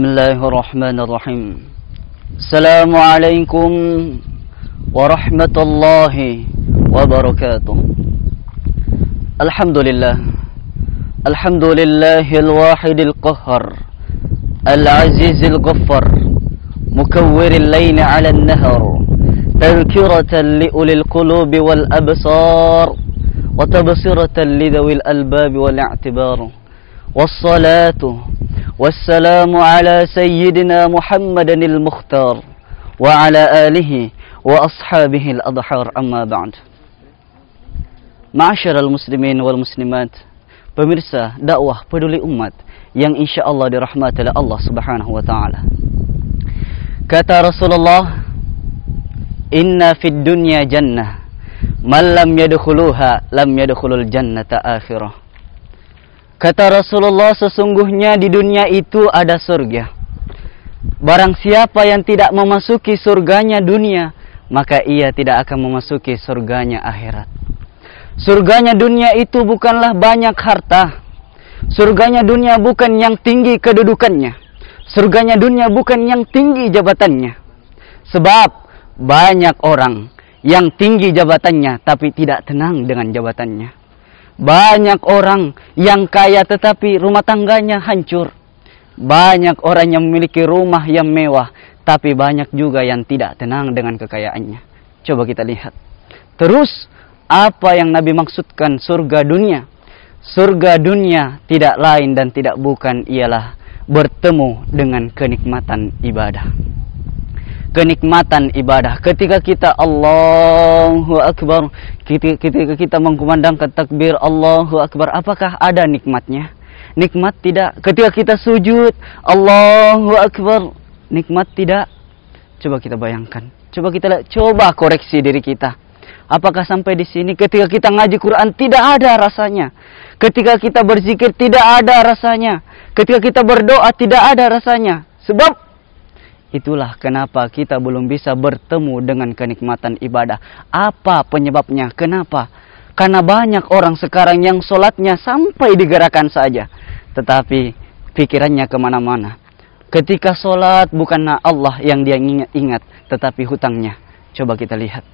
Bismillahirrahmanirrahim. Assalamualaikum warahmatullahi wabarakatuh. Alhamdulillah. Alhamdulillahil wahidil qahhar, al-azizil ghaffar, mukawwiril layli 'alan nahar, tadhkiratan liulil qulubi wal absar, wa tabsiratan lidawil albabi wal i'tibar. Wassalatu wassalamu ala sayyidina Muhammadin al-Mukhtar wa ala alihi wa ashabihi al-adhar, amma ba'd. Ma'asyiral muslimin wal muslimat, pemirsa dakwah peduli umat yang insyaallah dirahmati oleh Allah Subhanahu wa taala. Kata Rasulullah, "Inna fid dunya jannah, man lam yadkhuluha lam yadkhulul jannata akhirah." Kata Rasulullah, sesungguhnya di dunia itu ada surga. Barang siapa yang tidak memasuki surganya dunia, maka ia tidak akan memasuki surganya akhirat. Surganya dunia itu bukanlah banyak harta. Surganya dunia bukan yang tinggi kedudukannya. Surganya dunia bukan yang tinggi jabatannya. Sebab banyak orang yang tinggi jabatannya tapi tidak tenang dengan jabatannya. Banyak orang yang kaya tetapi rumah tangganya hancur. Banyak orang yang memiliki rumah yang mewah, tapi banyak juga yang tidak tenang dengan kekayaannya. Coba kita lihat. Terus, apa yang Nabi maksudkan surga dunia? Surga dunia tidak lain dan tidak bukan ialah bertemu dengan kenikmatan ibadah. Kenikmatan ibadah ketika kita Allahu Akbar, ketika kita mengkumandangkan takbir Allahu Akbar, apakah ada nikmatnya? Nikmat tidak. Ketika kita sujud Allahu Akbar, nikmat tidak. Coba kita bayangkan. Coba koreksi diri kita. Apakah sampai di sini ketika kita ngaji Quran tidak ada rasanya? Ketika kita berzikir tidak ada rasanya. Ketika kita berdoa tidak ada rasanya. Sebab itulah kenapa kita belum bisa bertemu dengan kenikmatan ibadah. Apa penyebabnya? Kenapa? Karena banyak orang sekarang yang sholatnya sampai digerakkan saja, tetapi pikirannya kemana-mana. Ketika sholat bukanlah Allah yang dia ingat, tetapi hutangnya. Coba kita lihat.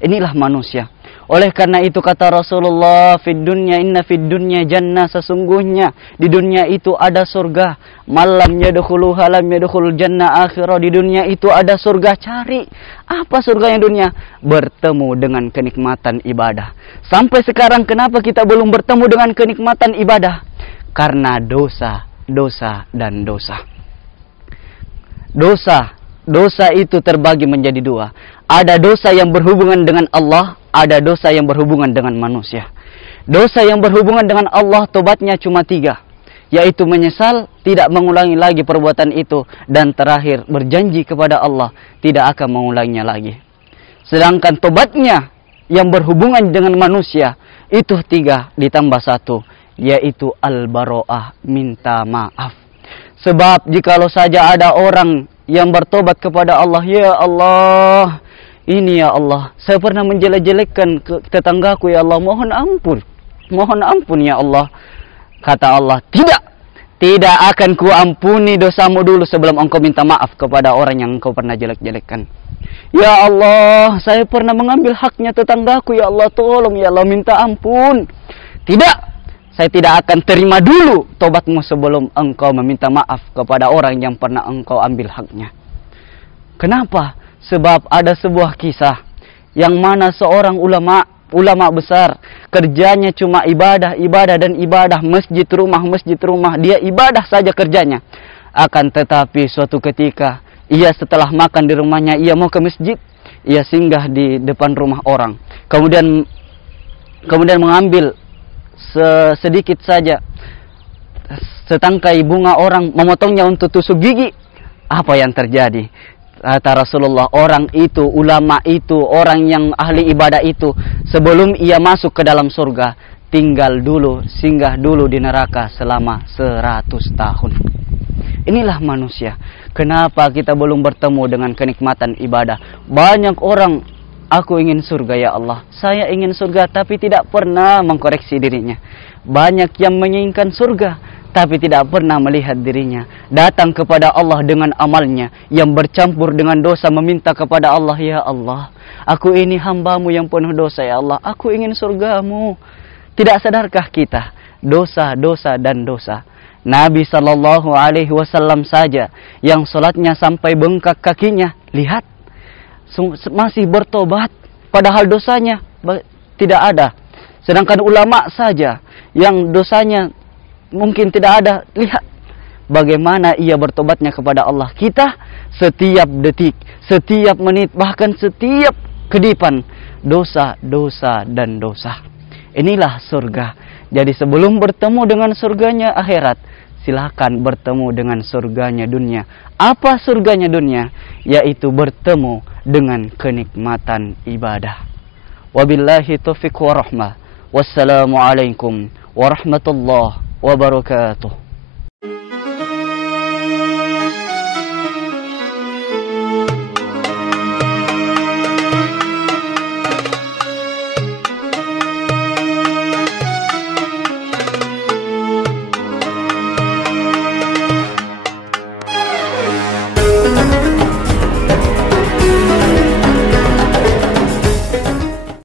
Inilah manusia. Oleh karena itu kata Rasulullah, fid dunya inna fid dunya jannah, sesungguhnya di dunia itu ada surga. Malam yadkhuluha lam yadkhulul jannah akhirah, di dunia itu ada surga. Cari apa surganya dunia? Bertemu dengan kenikmatan ibadah. Sampai sekarang kenapa kita belum bertemu dengan kenikmatan ibadah? Karena dosa, dan dosa. Dosa itu terbagi menjadi dua. Ada dosa yang berhubungan dengan Allah, ada dosa yang berhubungan dengan manusia. Dosa yang berhubungan dengan Allah tobatnya cuma 3, yaitu menyesal, tidak mengulangi lagi perbuatan itu, dan terakhir berjanji kepada Allah tidak akan mengulanginya lagi. Sedangkan tobatnya yang berhubungan dengan manusia itu 3 ditambah 1, yaitu al-baro'ah, minta maaf. Sebab jikalau saja ada orang yang bertobat kepada Allah, ya Allah, ini ya Allah, saya pernah menjelek-jelekkan tetanggaku ya Allah, mohon ampun ya Allah. Kata Allah, tidak akan kuampuni dosamu dulu sebelum engkau minta maaf kepada orang yang engkau pernah jelek-jelekkan. Ya Allah, saya pernah mengambil haknya tetanggaku ya Allah, tolong ya Allah, minta ampun. Tidak, saya tidak akan terima dulu tobatmu sebelum engkau meminta maaf kepada orang yang pernah engkau ambil haknya. Kenapa? Sebab ada sebuah kisah yang mana seorang ulama besar, kerjanya cuma ibadah dan ibadah, masjid rumah, dia ibadah saja kerjanya. Akan tetapi suatu ketika, ia setelah makan di rumahnya, ia mau ke masjid, ia singgah di depan rumah orang. Kemudian mengambil sedikit saja setangkai bunga orang, memotongnya untuk tusuk gigi. Apa yang terjadi? Kata Rasulullah, orang itu, ulama itu, orang yang ahli ibadah itu, sebelum ia masuk ke dalam surga, singgah dulu di neraka selama 100 tahun. Inilah manusia. Kenapa kita belum bertemu dengan kenikmatan ibadah? Banyak orang, aku ingin surga ya Allah, saya ingin surga, tapi tidak pernah mengkoreksi dirinya. Banyak yang menginginkan surga, tapi tidak pernah melihat dirinya. Datang kepada Allah dengan amalnya yang bercampur dengan dosa, meminta kepada Allah, ya Allah, aku ini hambamu yang penuh dosa, ya Allah, aku ingin surgamu. Tidak sadarkah kita dosa, dosa, dan dosa? Nabi Shallallahu Alaihi Wasallam saja yang sholatnya sampai bengkak kakinya, lihat, masih bertobat, padahal dosanya tidak ada. Sedangkan ulama saja yang dosanya mungkin tidak ada, lihat bagaimana ia bertobatnya kepada Allah. Kita setiap detik, setiap menit, bahkan setiap kedipan, dosa, dosa, dan dosa. Inilah surga. Jadi sebelum bertemu dengan surganya akhirat, silakan bertemu dengan surganya dunia. Apa surganya dunia? Yaitu bertemu dengan kenikmatan ibadah. Wabillahi taufiq wa rahmah. Wassalamualaikum warahmatullahi wabarakatuh.